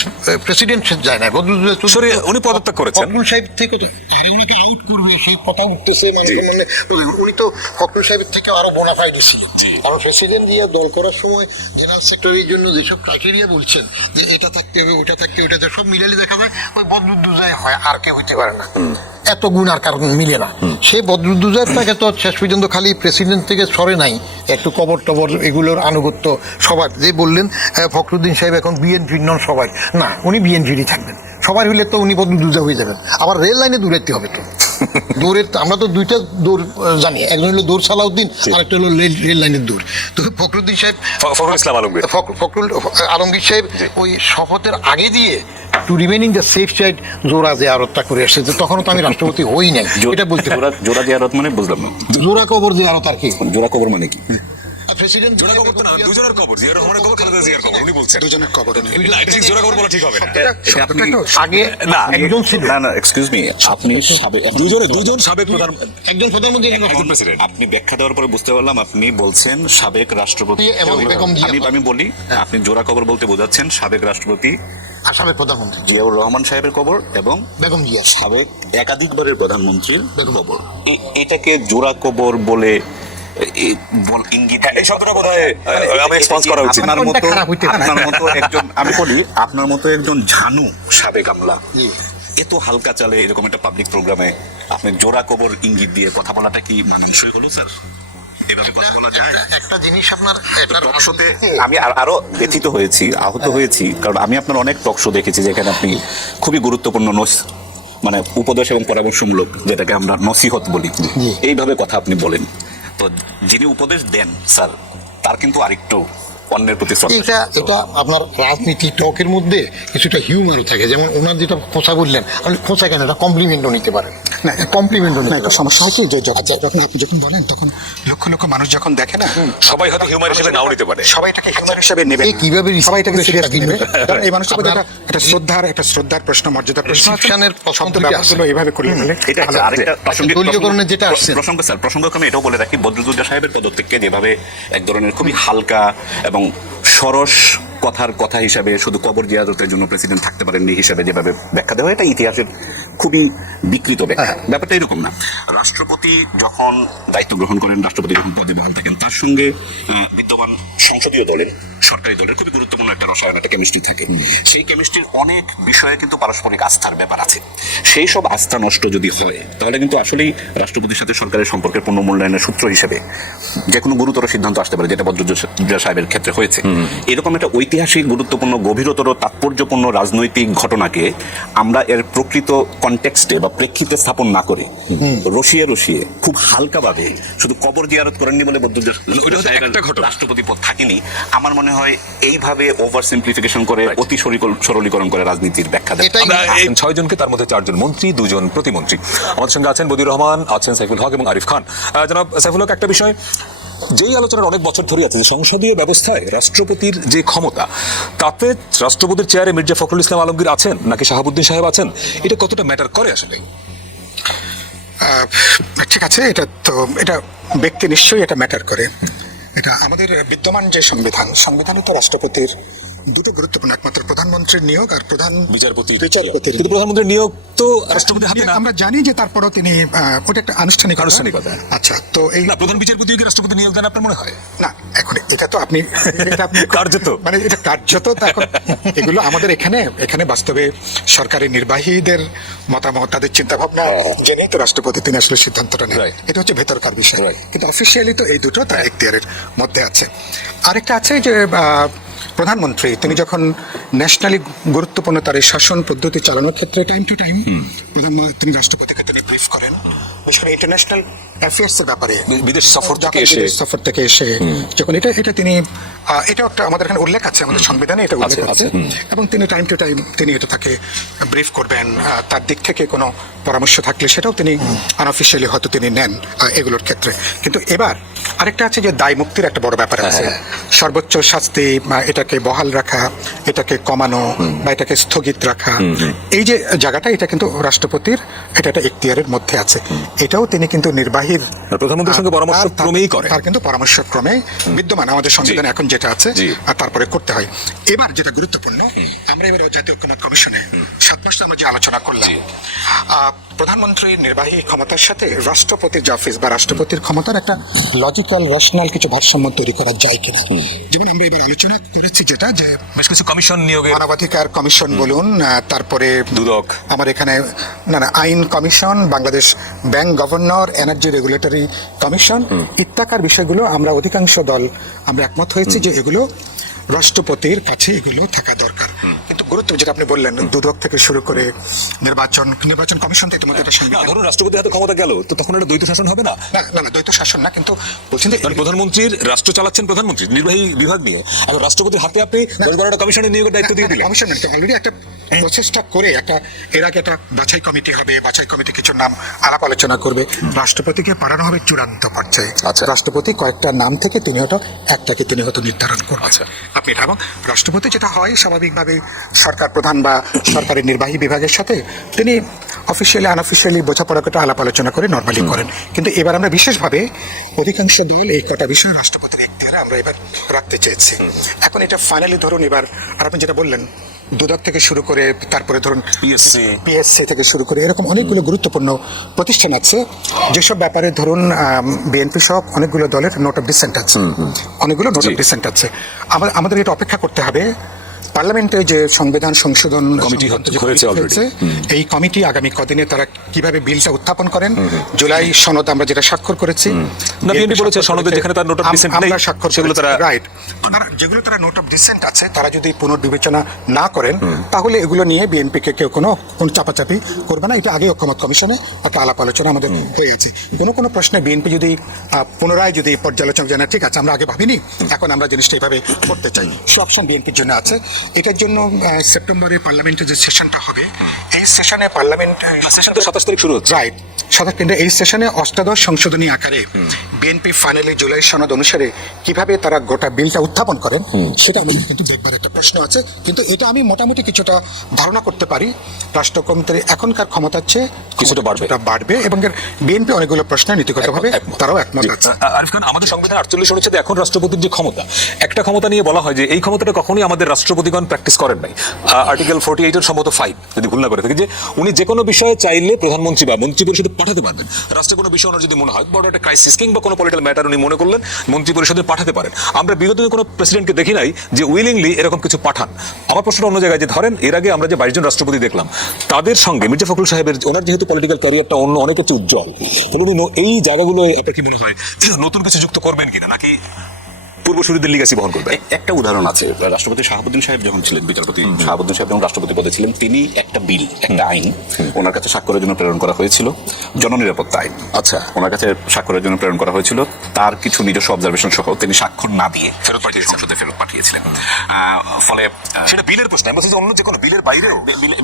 প্রেসিডেন্ট যায় না, বদরুদ্দোজা চৌধুরী সরে উনি পদত্যাগ করেছেন। ফখরুল সাহেব থেকে তো উনিকে আউট করবে সেই কথা উঠতেছে মানুষের মনে। উনি তো ফখরুল সাহেবের থেকে আরো বোনাফাইড ছিল, কারণ প্রেসিডেন্ট দিয়ে দল করার সময় জেনারেল সেক্রেটারির জন্য যেসব ক্রাইটেরিয়া বলছেন যে এটা থাকতে হবে, ওটা থাকতে হবে, ওটা সব মিলালে দেখা যায় ওই বদরুদ্দোজায় হয়, আর কেউ হইতে পারে না। এত গুণ আর কারণ মিলে না। সেই বদরুদ্দোজাটাকে তো শেষ পর্যন্ত খালি প্রেসিডেন্ট থেকে সরে নাই, একটু কবর টবর এগুলোর আনুগত্য সবার। যে বললেন ফখরুদ্দিন সাহেব এখন বিএনপির নন, সবাই না, উনি বিএনপিরই থাকবেন। সবার হইলে তো উনি বদরুদ্দোজা হয়ে যাবেন। আবার রেল লাইনে দৌড়াইতে হবে তো, দৌড়ের আমরা তো দুইটা দৌড় জানি, একজন হলো দৌড় সালাউদ্দিন, আরেকটা হলো রেল লাইনের দৌড়। তো ফখরুদ্দিন সাহেব, ফখরুল ইসলাম আলমগীর, ফখরুল আলমগীর সাহেব ওই শপথের আগে দিয়ে to remaining the safe side জোড়া জিয়ারতটা করে আসছে। তখনও তো আমি রাষ্ট্রপতি হই নাই, এটা বলতে পারি। জোড়া জিয়ারত মানে বুঝলাম না, জোড়া কবর জিয়ারত আর কি, জোড়া কবর মানে কি? প্রেসিডেন্ট জোড়া কবর তো না, দুজনের কবর, জিয়া রহমানের কবর, খালেদা জিয়ার কবর, উনি বলছেন দুজনের কবরে নেই। না, এটা ঠিক জোড়া কবর বলা ঠিক হবে না। আগে না, একজন ছিল, না এক্সকিউজ মি, আপনি দুজন সাবেক প্রধান, একজন প্রধানমন্ত্রী, একজন প্রেসিডেন্ট। আপনি ব্যাখ্যা দেওয়ার পরে বুঝতে পারলাম আপনি বলছেন সাবেক রাষ্ট্রপতি এবং বেগম জিয়া। আমি বলি, আপনি জোড়া কবর বলতে বোঝাচ্ছেন সাবেক রাষ্ট্রপতি আর সাবেক প্রধানমন্ত্রী জিয়াউর রহমান সাহেবের কবর এবং বেগম জিয়া। সাবেক একাধিকবারের প্রধানমন্ত্রীর কবর। এটাকে জোড়া কবর বলে ইঙ্গিত, এই শব্দটা বোধহয় আমি এক্সপান্স করা উচিত। আমি বলি আপনার মতো একজন ঝানু সাবেক আমলা এত হালকা চালে এরকম একটা পাবলিক প্রোগ্রামে আপনি জোড়া কবর ইঙ্গিত দিয়ে কথা বলাটা কি মানানসই হলো স্যার? এভাবে কথা বলা যায়? একটা জিনিস আপনার টক শোতে আমি আরো ব্যথিত হয়েছি, আহত হয়েছি, কারণ আমি আপনার অনেক টক শো দেখেছি যেখানে আপনি খুবই গুরুত্বপূর্ণ মানে উপদেশ এবং পরামর্শমূলক, যেটাকে আমরা নসিহত বলি, এইভাবে কথা আপনি বলেন। তো যিনি উপদেশ দেন স্যার, তার কিন্তু আরেকটু অন্যের প্রতি শ্রদ্ধা। এটা আপনার রাজনীতি টকের মধ্যে কিছুটা হিউমারও থাকে। যেমন ওনার যেটা খোঁচা বললেন, আপনি খোঁচা কেন, এটা কমপ্লিমেন্টও নিতে পারেন। না, কমপ্লিমেন্টও না, নিতে একটা পারেন। সমস্যা হয় কি, যে যখন আপনি যখন বলেন তখন লক্ষ লক্ষ মানুষ যখন দেখে না, সবাই হয়তো হিউমার হিসেবে নাও নিতে পারে, সবাই এটাকে হিউমার হিসেবে নেবে, এই কিভাবে সবাই এটাকে সেটা সিরিয়াসলি কিভাবে? নেবে। কারণ এই মানুষের মধ্যে একটা শ্রদ্ধার প্রশ্ন, মর্যাদার প্রশ্ন আছে। শিক্ষানের শব্দ দুইটা ব্যবহারগুলো এইভাবে করলে এটা আরেকটা প্রাসঙ্গিক দলীয়করণের যেটা আসছে। প্রসঙ্গক্রমে এটাও বলে রাখি, বদরুদ্দোজা সাহেবের পদত্যাগকে যেভাবে এক ধরনের খুবই হালকা এবং সরস কথা হিসাবে শুধু কবর জিয়ারতের জন্য প্রেসিডেন্ট থাকতে পারেননি হিসাবে যেভাবে ব্যাখ্যা দেওয়া হয়, এটা ইতিহাসের খুবই বিকৃত ব্যাখ্যা। ব্যাপারটা এরকম না, রাষ্ট্রপতি যখন দায়িত্ব গ্রহণ করেন, রাষ্ট্রপতি যখন পদে বহাল থাকেন, তার সঙ্গে বিদ্যমান সংসদীয় দলের, সরকারি দলের খুবই গুরুত্বপূর্ণ একটা রসায়ন, একটা কেমিস্ট্রি থাকে। সেই কেমিস্ট্রির অনেক বিষয়ে কিন্তু পারস্পরিক আস্থার ব্যাপার আছে। সেই সব আস্থা নষ্ট যদি হয়, তাহলে কিন্তু আসলেই রাষ্ট্রপতির সাথে সরকারের সম্পর্কের পুনর্মূল্যায়নের সূত্র হিসেবে যে কোনো গুরুতর সিদ্ধান্ত আসতে পারে, যেটা বদরুদ্দোজা সাহেবের ক্ষেত্রে হয়েছে। এরকম একটা ঐতিহাসিক, গুরুত্বপূর্ণ, গভীরতর, তাৎপর্যপূর্ণ রাজনৈতিক ঘটনাকে আমরা এর প্রকৃত কনটেক্সটে বা প্রেক্ষিতে স্থাপন না করে রসিয়ে খুব হালকাভাবে শুধু কবর জিয়ারত করেননি বলে বদরুদ্দোজা সাহেবের রাষ্ট্রপতি পদ থাকেনি, আমার মনে হয় এইভাবে ওভার সিম্পলিফিকেশন করে অতি সরলীকরণ করে রাজনীতির ব্যাখ্যা দেয়। আমরা এই 6 জনকে, তার মধ্যে 4 জন মন্ত্রী, 2 জন প্রতিমন্ত্রী। আমাদের সঙ্গে আছেন বদিউর রহমান, আছেন সাইফুল হক এবং আরিফ খান। জনাব সাইফুল হক, একটা বিষয় যেই আলোচনার অনেক বছর ধরে আছে যে সংসদীয় ব্যবস্থায় রাষ্ট্রপতির যে ক্ষমতা, তাতে রাষ্ট্রপতির চেয়ারে মির্জা ফখরুল ইসলাম আলমগীর আছেন নাকি শাহাবুদ্দিন সাহেব আছেন, এটা কতটা ম্যাটার করে আসলে? ঠিক আছে, এটা ব্যক্তি নিশ্চয়ই এটা ম্যাটার করে। এটা আমাদের বিদ্যমান যে সংবিধানই তো রাষ্ট্রপতির দুটো গুরুত্বপূর্ণ, একমাত্র প্রধানমন্ত্রীর নিয়োগ আর প্রধান বিচারপতির। কিন্তু প্রধানমন্ত্রীর নিয়োগ তো রাষ্ট্রপতির হাতে না। আমরা জানি যে তারপরেও তিনি ওটা একটা আনুষ্ঠানিকতা। আচ্ছা, তো এই না, প্রধান বিচারপতিও কি রাষ্ট্রপতি নিয়োগ দেন আপনার মনে হয়? না, এখন এটা তো আপনি কার্যত, মানে এটা কার্যত এখন এগুলো আমাদের এখানে বাস্তবে সরকারি নির্বাহীদের মতামত, তাদের চিন্তা ভাবনা জেনেই তো রাষ্ট্রপতি তিনি আসলে সিদ্ধান্তটা নেন। এটা হচ্ছে ভেতরকার বিষয়, কিন্তু অফিসিয়ালি তো এই দুটো তার এখতিয়ারের মধ্যে আছে। আরেকটা আছে যে প্রধানমন্ত্রী তিনি যখন ন্যাশনালি গুরুত্বপূর্ণ তার এই শাসন পদ্ধতি চালানোর ক্ষেত্রে টাইম টু টাইম তিনি রাষ্ট্রপতিকে তিনি ব্রিফ করেন, বিশেষ করে ইন্টারন্যাশনাল অ্যাফেয়ার্স এর ব্যাপারে বিদেশ সফর থেকে এসে বিদেশ সফর থেকে এসে যখন এটা তিনি এটা একটা আমাদের এখানে উল্লেখ আছে, আমাদের সংবিধানে এটা উল্লেখ আছে, এবং তিনি টাইম টু টাইম তিনি এটা তাকে ব্রিফ করবেন, তার দিক থেকে কোনো পরামর্শ থাকলে সেটাও তিনি আনঅফিসিয়ালি হয়তো তিনি নেন এগুলোর ক্ষেত্রে। কিন্তু এবার আরেকটা আছে যে দায় মুক্তির একটা বড় ব্যাপার আছে, সর্বোচ্চ শাস্তি এটাকে বহাল রাখা, এটাকে কমানো বা এটাকে স্থগিত রাখা, এই যে জায়গাটা এটা কিন্তু রাষ্ট্রপতির এটা একটা এখতিয়ারের মধ্যে আছে। এটাও তিনি কিন্তু নির্বাহীর প্রধানমন্ত্রীর সঙ্গে পরামর্শ ক্রমেই করে, তার কিন্তু পরামর্শ ক্রমে বিদ্যমান আমাদের সংবিধানে এখন যেটা আছে আর তারপরে করতে হয়। এবার যেটা গুরুত্বপূর্ণ, আমরা এবার জাতীয় ঐক্যমত্য কমিশনে 7 মাস আমরা যে আলোচনা করলাম, প্রধানমন্ত্রীর নির্বাহী ক্ষমতার সাথে রাষ্ট্রপতির যে অফিস বা রাষ্ট্রপতির ক্ষমতার একটা লজিক্যাল রেশনাল কিছু ভারসাম্য তৈরি করা যায় কিনা। যেমন আমরা এবার আলোচনা করেছি যেটা যে বেশ কিছু কমিশন নিয়োগে, মানবাধিকার কমিশন বলুন, তারপরে দুদক, আমার এখানে আইন কমিশন, Bangladesh bank governor, energy regulatory commission ইত্যাকার বিষয়গুলো আমরা অধিকাংশ দল আমরা একমত হয়েছি যে এগুলো রাষ্ট্রপতির কাছে এগুলো থাকা দরকার। কিন্তু গুরুত্ব যেটা আপনি বললেন, দুদক থেকে শুরু করে নির্বাচন কমিশন তো ইতিমধ্যে এটা সংবিধান, ধরুন রাষ্ট্রপতির হাতে ক্ষমতা গেল, তো তখন এটা দ্বৈত শাসন হবে না? না দ্বৈত শাসন না, কিন্তু বলছেন যে প্রধানমন্ত্রীর রাষ্ট্র চালাচ্ছেন প্রধানমন্ত্রী নির্বাহী বিভাগ নিয়ে, এখন রাষ্ট্রপতির হাতে আপনি 10-12টা কমিশনের নিয়োগের দায়িত্ব দিয়ে দিলেন। কমিশন অলরেডি একটা প্রচেষ্টা করে একটা এর আগে একটা বাছাই কমিটি হবে, বাছাই কমিটি কিছু নাম আলাপ আলোচনা করবে, রাষ্ট্রপতিকে পাঠানো হবে চূড়ান্ত পর্যায়ে। রাষ্ট্রপতি কয়েকটা নাম থেকে তিনি হয়তো একটাকে তিনি হয়তো নির্ধারণ করবেন আপনি, এবং রাষ্ট্রপতি যেটা হয় স্বাভাবিকভাবে সরকার প্রধান বা সরকারের নির্বাহী বিভাগের সাথে তিনি অফিসিয়ালি আনঅফিসিয়ালি বোঝাপড়া করে আলাপ আলোচনা করে নর্মালি করেন। কিন্তু এবার আমরা বিশেষভাবে অধিকাংশ দল এই কটা বিষয় রাষ্ট্রপতির এখতিয়ারে আমরা এবার রাখতে চেয়েছি। এখন এটা ফাইনালি ধরুন এবার, আর আপনি যেটা বললেন দুদক থেকে শুরু করে তারপরে ধরুন পিএসসি থেকে শুরু করে এরকম অনেকগুলো গুরুত্বপূর্ণ প্রতিষ্ঠান আছে যেসব ব্যাপারে ধরুন বিএনপি সহ অনেকগুলো দলের নোট অফ ডিসেন্ট আছে, অনেকগুলো নোট অফ ডিসেন্ট আছে। আমাদের এটা অপেক্ষা করতে হবে পার্লামেন্টে যে সংবিধান সংশোধন কমিটি হয়েছে, এই কমিটি আগামী কদিনে তারা কিভাবে বিলটা উত্থাপন করেন। জুলাই সনদ আমরা যেটা স্বাক্ষর করেছি, সনদে যেখানে তার নোট অফ ডিসেন্ট নেই স্বাক্ষর সেগুলো তারা রাইট, যেগুলো তারা নোট অফ ডিসেন্ট আছে তারা যদি পুনর্বিবেচনা না করেন তাহলে এগুলো নিয়ে বিএনপিকে কেউ কোনো চাপাচাপি করবে না। এটা আগে ঐক্যমত্য কমিশনে একটা আলাপ আলোচনা আমাদের হয়েছে। কোনো প্রশ্নে বিএনপি যদি পুনরায় যদি পর্যালোচনা জানায় ঠিক আছে আমরা আগে ভাবিনি, এখন আমরা জিনিসটা এইভাবে করতে চাই, সে অপশন বিএনপির জন্য আছে। এটার জন্য সেপ্টেম্বরে পার্লামেন্টের যে সেশনটা হবে, এই সেশনে পার্লামেন্ট সেশন তো 27 তারিখ শুরু হচ্ছে, রাইট, এই সেশনে অষ্টাদশ সংশোধনী আকারে বিএনপি ফাইনালি জুলাই সনদ অনুসারে কিভাবে তারা গোটা বিলটা উত্থাপন করেন সেটা আমাদের কিন্তু দেখবার একটা প্রশ্ন আছে। কিন্তু এটা আমি মোটামুটি কিছুটা ধারণা করতে পারি রাষ্ট্রকমিটির এখনকার ক্ষমতার চেয়ে কিছুটা বাড়বে, এবং বিএনপি অনেকগুলো প্রশ্নে নীতিগতভাবে তারাও একমত আছে। আরিফ খান, আমাদের সংবিধান 48 অনুচ্ছেদে এখন রাষ্ট্রপতির যে ক্ষমতা, একটা ক্ষমতা নিয়ে বলা হয় যে এই ক্ষমতাটা কখনোই আমাদের রাষ্ট্রপতিগণ প্র্যাকটিস করেন নাই। আর্টিকেল 48 এর সম্ভবত 5 যদি ভুল না করে থাকি, যে উনি যে কোনো বিষয়ে চাইলে প্রধানমন্ত্রী বা মন্ত্রী পরিষদে পাঠাতে পারবেন। রাষ্ট্রের কোনো বিষয় ওনার যদি মনে হয় বড় একটা ক্রাইসিস কিংবা কোনো পলিটিক্যাল ম্যাটার উনি মনে করলেন মন্ত্রী পরিষদে পাঠাতে পারেন। আমরা বিগত দিনে কোনো প্রেসিডেন্টকে দেখি নাই যে উইলিংলি এরকম কিছু পাঠান। আমার প্রশ্নটা অন্য জায়গায়, যে ধরেন এর আগে আমরা যে 22 জন রাষ্ট্রপতি দেখলাম তাদের সঙ্গে মির্জা ফখরুল সাহেবের ওনার যেহেতু পলিটিক্যাল ক্যারিয়ারটা অন্য অনেকের চেয়ে উজ্জ্বল, উনি এই জায়গাগুলো আপনার কি মনে হয় নতুন কিছু যুক্ত করবেন কিনা, নাকি পূর্বসূরিদের লিগাসি বহন করবে? একটা উদাহরণ আছে, রাষ্ট্রপতি শাহাবুদ্দিন সাহেব যখন ছিলেন, বিচারপতি শাহাবুদ্দিন সাহেব যখন রাষ্ট্রপতি পদে ছিলেন, তিনি একটা বিল, একটা আইন ওনার কাছে স্বাক্ষরের জন্য প্রেরণ করা হয়েছিল, জননিরাপত্তা আইন। আচ্ছা, ওনার কাছে স্বাক্ষরের জন্য প্রেরণ করা হয়েছিল, তার কিছু নিজস্ব অবজারভেশন সহ তিনি স্বাক্ষর না দিয়ে সংসদে ফেরত পাঠিয়েছিলেন। ফলে সেটা বিলের প্রশ্ন, আমি বলছি যে অন্য যে কোনো বিলের বাইরেও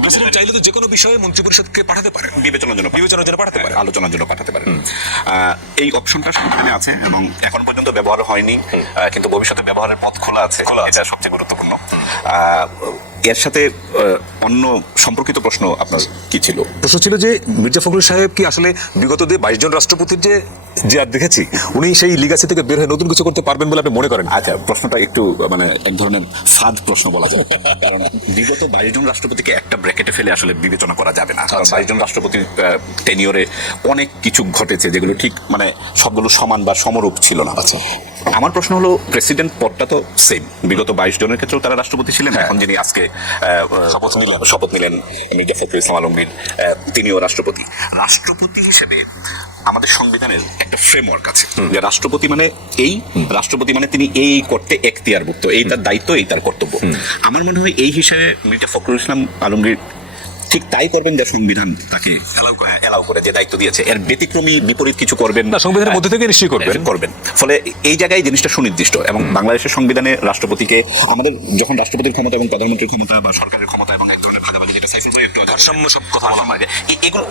প্রেসিডেন্ট চাইলে তো যে কোনো বিষয়ে মন্ত্রী পরিষদকে পাঠাতে পারেন, বিবেচনার জন্য পাঠাতে পারেন, আলোচনার জন্য পাঠাতে পারেন। এই অপশনটা সংবিধানে আছে এবং এখন পর্যন্ত ব্যবহার হয়নি, কিন্তু ভবিষ্যতে ব্যবহারের পথ খোলা আছে, এটা সবচেয়ে গুরুত্বপূর্ণ। এর সাথে অন্য সম্পর্কিত প্রশ্ন আপনার কি ছিল? প্রশ্ন ছিল যে মির্জা ফখরুল সাহেব কি আসলে বিগত 22 জন রাষ্ট্রপতির যে আর দেখেছি উনি সেই লিগাসি থেকে বের হয়ে নতুন কিছু করতে পারবেন বলে আপনি মনে করেন? আচ্ছা, প্রশ্নটা একটু মানে এক ধরনের ফাদ প্রশ্ন বলা যায়, কারণ বিগত 22 জন রাষ্ট্রপতিকে একটা ব্র্যাকেটে ফেলে আসলে বিবেচনা করা যাবে না। 22 জন রাষ্ট্রপতির টেনিয়রে অনেক কিছু ঘটেছে যেগুলো ঠিক মানে সবগুলো সমান বা সমরূপ ছিল না। আচ্ছা, আমার প্রশ্ন হলো প্রেসিডেন্ট পদটা তো সেম, বিগত 22 জনের ক্ষেত্রেও তারা রাষ্ট্রপতি ছিলেন, এখন যিনি আজকে শপথ নিলেন মির্জা ফখরুল ইসলাম আলমগীর, তিনিও রাষ্ট্রপতি হিসেবে আমাদের সংবিধানের একটা ফ্রেমওয়ার্ক আছে যে রাষ্ট্রপতি মানে রাষ্ট্রপতি মানে তিনি এই করতে এখতিয়ারভুক্ত, এই তার দায়িত্ব, এই তার কর্তব্য। আমার মনে হয় এই হিসেবে মির্জা ফখরুল ইসলাম আলমগীর ঠিক তাই করবেন যা সংবিধান তাকে এলাও করে, যে দায়িত্ব দিয়েছে। এর ব্যতিক্রমী বিপরীত কিছু করবেন না, সংবিধানের মধ্যে থেকে নিশ্চয়ই করবেন। ফলে এই জায়গায় জিনিসটা সুনির্দিষ্ট, এবং বাংলাদেশের সংবিধানে রাষ্ট্রপতিকে আমাদের যখন রাষ্ট্রপতির ক্ষমতা এবং প্রধানমন্ত্রীর ক্ষমতা বা সরকারের ক্ষমতা এবং এক ধরনের ভাগাভাগি, যেটা সাইফুল ভাই একটু ভারসাম্য সব কথা বলা হয়।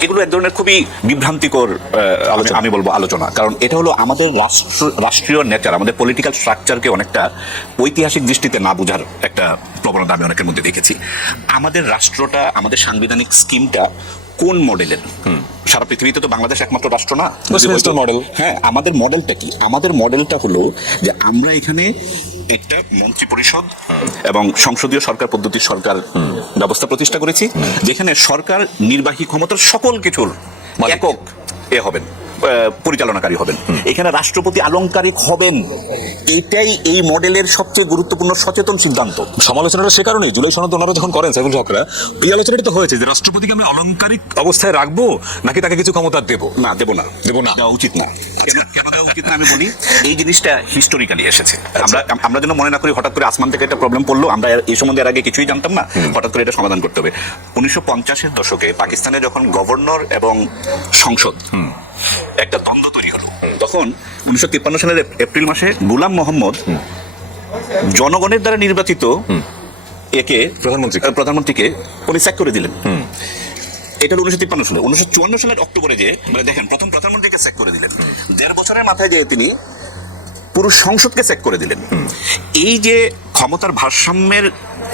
এগুলো এক ধরনের খুবই বিভ্রান্তিকর আমি বলবো আলোচনা। কারণ এটা হলো আমাদের রাষ্ট্রীয় নেচার, আমাদের পলিটিক্যাল স্ট্রাকচারকে অনেকটা ঐতিহাসিক দৃষ্টিতে না বোঝার একটা প্রবণতা আমি অনেকের মধ্যে দেখেছি। আমাদের রাষ্ট্রটা, আমাদের সাংবিধানিক স্কিমটা কোন মডেলের? সারা পৃথিবীতে তো বাংলাদেশ একমাত্র রাষ্ট্র না। মডেল। হ্যাঁ, আমাদের মডেলটা কি? আমাদের মডেলটা হলো যে আমরা এখানে একটা মন্ত্রী পরিষদ এবং সংসদীয় সরকার পদ্ধতির সরকার ব্যবস্থা প্রতিষ্ঠা করেছি, যেখানে সরকার নির্বাহী ক্ষমতার সকল কিছুর একক হবেন, পরিচালনাকারী হবেন। এখানে রাষ্ট্রপতি আলংকারিক হবেন। এটাই এই মডেলের সবচেয়ে গুরুত্বপূর্ণ সচেতন সিদ্ধান্ত। সমালোচনাটা সে কারণে জুলাই সনদ ওনারা যখন করেন সাইফুল হকরা, এই আলোচনাটা তো হয়েছে যে রাষ্ট্রপতিকে আমি অলংকারিক অবস্থায় রাখবো নাকি তাকে কিছু ক্ষমতা দেবো না, দেওয়া উচিত না। কেন দেওয়া উচিত না আমি বলি, এই জিনিসটা হিস্টোরিক্যালি এসেছে। আমরা যেন মনে না করি হঠাৎ করে আসমান থেকে একটা প্রবলেম পড়লো, আমরা এই সম্বন্ধে এর আগে কিছুই জানতাম না, হঠাৎ করে এটা সমাধান করতে হবে। 1950-এর দশকে পাকিস্তানে যখন গভর্নর এবং সংসদ একটা দ্বন্দ্ব তৈরি হলো, তখন 1953 সালের এপ্রিল মাসে গোলাম মোহাম্মদ জনগণের দ্বারা নির্বাচিত প্রধানমন্ত্রীকে উনি স্যাক করে দিলেন। এটা 1953 সালে। 1954 সালের অক্টোবরে যে মানে দেখেন প্রথম প্রধানমন্ত্রীকে স্যাক করে দিলেন, 1.5 বছরের মাথায় যে তিনি পুরো সংসদকে স্যাক করে দিলেন। এই যে ক্ষমতার ভারসাম্যের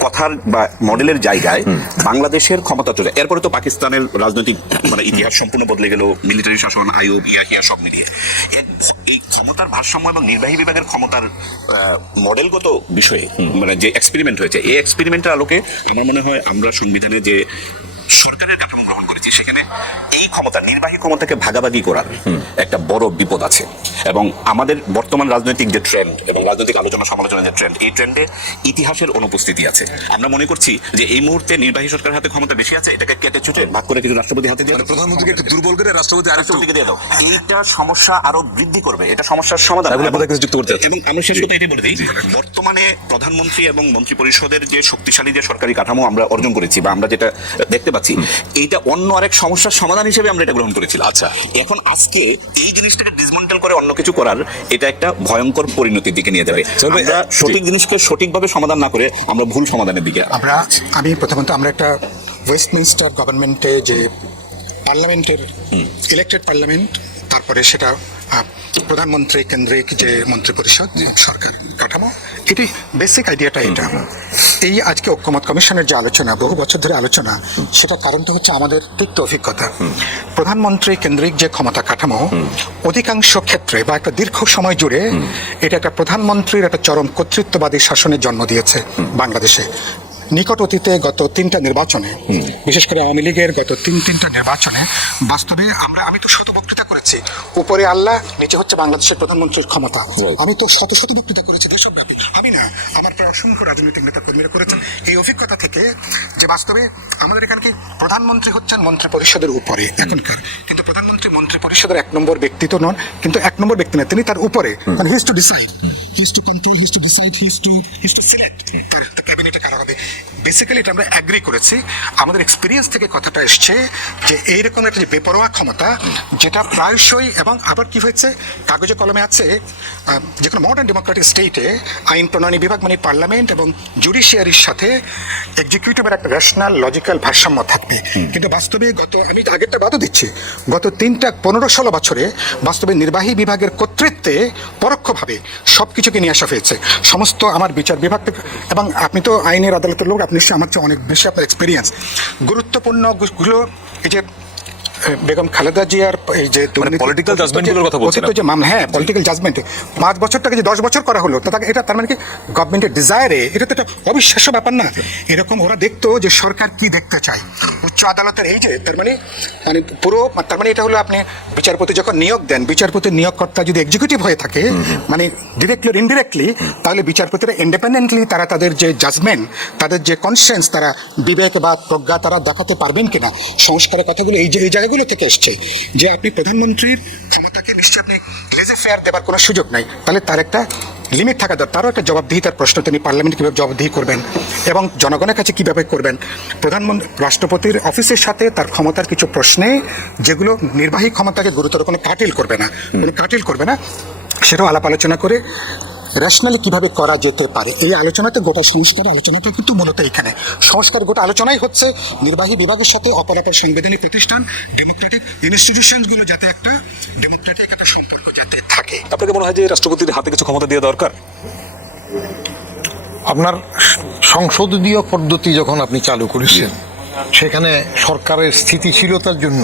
কথার বা মডেলের জায়গায় বাংলাদেশের ক্ষমতা চলে, এরপরে তো পাকিস্তানের রাজনৈতিক মানে ইতিহাস সম্পূর্ণ বদলে গেল, মিলিটারি শাসন, আইয়ুব, ইয়াহিয়া সব মিলিয়ে। এই ক্ষমতার ভারসাম্য এবং নির্বাহী বিভাগের ক্ষমতার মডেলগত বিষয়ে মানে যে এক্সপেরিমেন্ট হয়েছে, এই এক্সপেরিমেন্টের আলোকে আমার মনে হয় আমরা সংবিধানে যে সরকারের কাঠামো গ্রহণ করেছি, সেখানে এই ক্ষমতা, নির্বাহী ক্ষমতাকে ভাগাভাগি করার একটা বড় বিপদ আছে। এবং আমাদের বর্তমান রাজনৈতিক যে ট্রেন্ড এবং রাজনৈতিক আলোচনা সমালোচনার যে ট্রেন্ড, এই ট্রেন্ডে ইতিহাসের অনুপস্থিতি আছে। আমরা মনে করছি যে এই মুহূর্তে নির্বাহী সরকারের হাতে ক্ষমতা বেশি আছে, এটাকে কেটে ছুটে ভাগ করে কিছু রাষ্ট্রপতি হাতে দিয়ে, প্রধানমন্ত্রীকে একটু দুর্বল করে রাষ্ট্রপতিকে দিয়ে দাও। এইটা সমস্যা আরো বৃদ্ধি করবে, এটা সমস্যার সমাধান। এবং আমরা শেষ কথা এটাই বলে দিই, বর্তমানে প্রধানমন্ত্রী এবং মন্ত্রী পরিষদের যে শক্তিশালী যে সরকারি কাঠামো আমরা অর্জন করেছি বা আমরা যেটা দেখতে পাচ্ছি, এইটা অন্য আরেক সমস্যার সমাধান হিসেবে আমরা এটা গ্রহণ করেছিলাম। আচ্ছা, এখন আজকে এই জিনিসটাকে ডিসমেন্টাল করে অন্য কিছু করার, এটা একটা ভয়ঙ্কর পরিণতির দিকে নিয়ে যাবে। আমরা সঠিক জিনিসকে সঠিকভাবে সমাধান না করে আমরা ভুল সমাধানের দিকে আমি প্রথমত আমরা একটা ওয়েস্টমিনস্টার গভর্নমেন্টে যে পার্লামেন্টের ইলেক্টেড পার্লামেন্ট, তারপরে সেটা প্রধানমন্ত্রী কেন্দ্রিক যে মন্ত্রী পরিষদ সরকার কাঠামো, এটি বেসিক আইডিয়াটা এটা। এই আজকে ঐক্যমত কমিশনের যে আলোচনা, বহু বছর ধরে আলোচনা, সেটা কারণটা হচ্ছে আমাদের তিক্ত অভিজ্ঞতা। প্রধানমন্ত্রী কেন্দ্রিক যে ক্ষমতা কাঠামো অধিকাংশ ক্ষেত্রে বা একটা দীর্ঘ সময় জুড়ে এটা একটা প্রধানমন্ত্রীর একটা চরম কর্তৃত্ববাদী শাসনের জন্ম দিয়েছে বাংলাদেশে। নিকট অতীতে গত 3টা নির্বাচনে, বিশেষ করে আওয়ামী লীগের গত 3টা নির্বাচনে বাস্তবে আমি তো শত বক্তৃতা করেছি, উপরে আল্লাহ, নিচে হচ্ছে বাংলাদেশের প্রধানমন্ত্রীর ক্ষমতা। আমি তো শত বক্তৃতা করেছি দেশব্যাপী, আমি না, আমার প্রায় অসংখ্য রাজনৈতিক নেতা কর্মীরা করেছেন। এই অভিজ্ঞতা থেকে যে বাস্তবে আমাদের এখানে কি প্রধানমন্ত্রী হচ্ছেন মন্ত্রী পরিষদের উপরে এখনকার, কিন্তু প্রধানমন্ত্রী মন্ত্রী পরিষদের 1 নম্বর ব্যক্তি তো নন, কিন্তু 1 নম্বর ব্যক্তি না, তিনি তার উপরে, মানে he is to decide, he is to control, he is to decide, he is to select তার ক্যাবিনেটে কারা হবে। বেসিক্যালি এটা আমরা অ্যাগ্রি করেছি। আমাদের এক্সপিরিয়েন্স থেকে কথাটা এসছে যে এইরকম একটা যে বেপরোয়া ক্ষমতা, যেটা প্রায়শই, এবং আবার কি হয়েছে কাগজে কলমে আছে, যে কোনো মডার্ন ডেমোক্রেটিক স্টেটে আইন প্রণয়নী বিভাগ মানে পার্লামেন্ট এবং জুডিশিয়ারির সাথে এক্সিকিউটিভের একটা রেশনাল লজিক্যাল ভারসাম্য থাকবে। কিন্তু বাস্তবে আমি আগেরটা বাদও দিচ্ছি, গত 15-16 বছরে বাস্তবে নির্বাহী বিভাগের কর্তৃত্বে পরোক্ষভাবে সব কিছুকে নিয়ে আসা হয়েছে। সমস্ত আমার বিচার বিভাগ থেকে, এবং আপনি তো আইনের আদালতের লোক, আপনি নিশ্চয়ই আমার চেয়ে অনেক বেশি আপনার এক্সপিরিয়েন্স। গুরুত্বপূর্ণগুলো এই যে বেগম খালেদা জিয়ার এই যে পলিটিক্যাল জাজমেন্টগুলোর কথা বলছেন, হ্যাঁ, পলিটিক্যাল জাজমেন্ট 5 বছরটাকে যে 10 বছর করা হলো, এটা তার মানে কি গভর্নমেন্টের ডিজায়ারে, এটা তো একটা অবিশ্বাস্য ব্যাপার না। এরকম ওরা দেখতো যে সরকার কি দেখতে চায়। উচ্চ আদালতের এই যে তার মানে পুরো, তার মানে এটা হলো আপনি বিচারপতি যখন নিয়োগ দেন, বিচারপতির নিয়োগকর্তা যদি এক্সিকিউটিভ হয়ে থাকে, মানে ডিরেক্টলি আর ইনডিরেক্টলি, তাহলে বিচারপতিরা ইন্ডিপেন্ডেন্টলি তারা তাদের যে জাজমেন্ট, তাদের যে কনসিয়েন্স, তারা বিবেক বা প্রজ্ঞা তারা দেখাতে পারবেন কিনা, সংস্কারের কথাগুলো এই জায়গাগুলো সেগুলো থেকে এসছে যে আপনি প্রধানমন্ত্রীর ক্ষমতাকে নিশ্চয়ই আপনি লেজে ফেয়ার দেবার কোনো সুযোগ নাই, তাহলে তার একটা লিমিট থাকা দরকার। তারও একটা জবাবদিহিতার প্রশ্ন, তিনি পার্লামেন্টে কীভাবে জবাবদিহি করবেন এবং জনগণের কাছে কীভাবে করবেন। প্রধানমন্ত্রী রাষ্ট্রপতির অফিসের সাথে তার ক্ষমতার কিছু প্রশ্নে যেগুলো নির্বাহী ক্ষমতাকে গুরুতর কোনো কাটিল করবে না, সেটাও আলাপ আলোচনা করে রেশনালি কিভাবে করা যেতে পারে। এই আলোচনাতে গোটা সংস্কার আলোচনাটা কিন্তু মূলত এখানে সংস্কার গোটা আলোচনাই হচ্ছে নির্বাহী বিভাগের সাথে অপরাপর সাংবিধানিক প্রতিষ্ঠান ডেমোক্রেটিক ইনস্টিটিউশনগুলো যাতে একটা ডেমোক্রেটিক একটা সম্পর্ক যাতে থাকে। আপনাকে মনে হয় যে রাষ্ট্রপতির হাতে কিছু ক্ষমতা দেওয়া দরকার? আপনার সংসদীয় পদ্ধতি যখন আপনি চালু করেছেন, সেখানে সরকারের স্থিতিশীলতার জন্য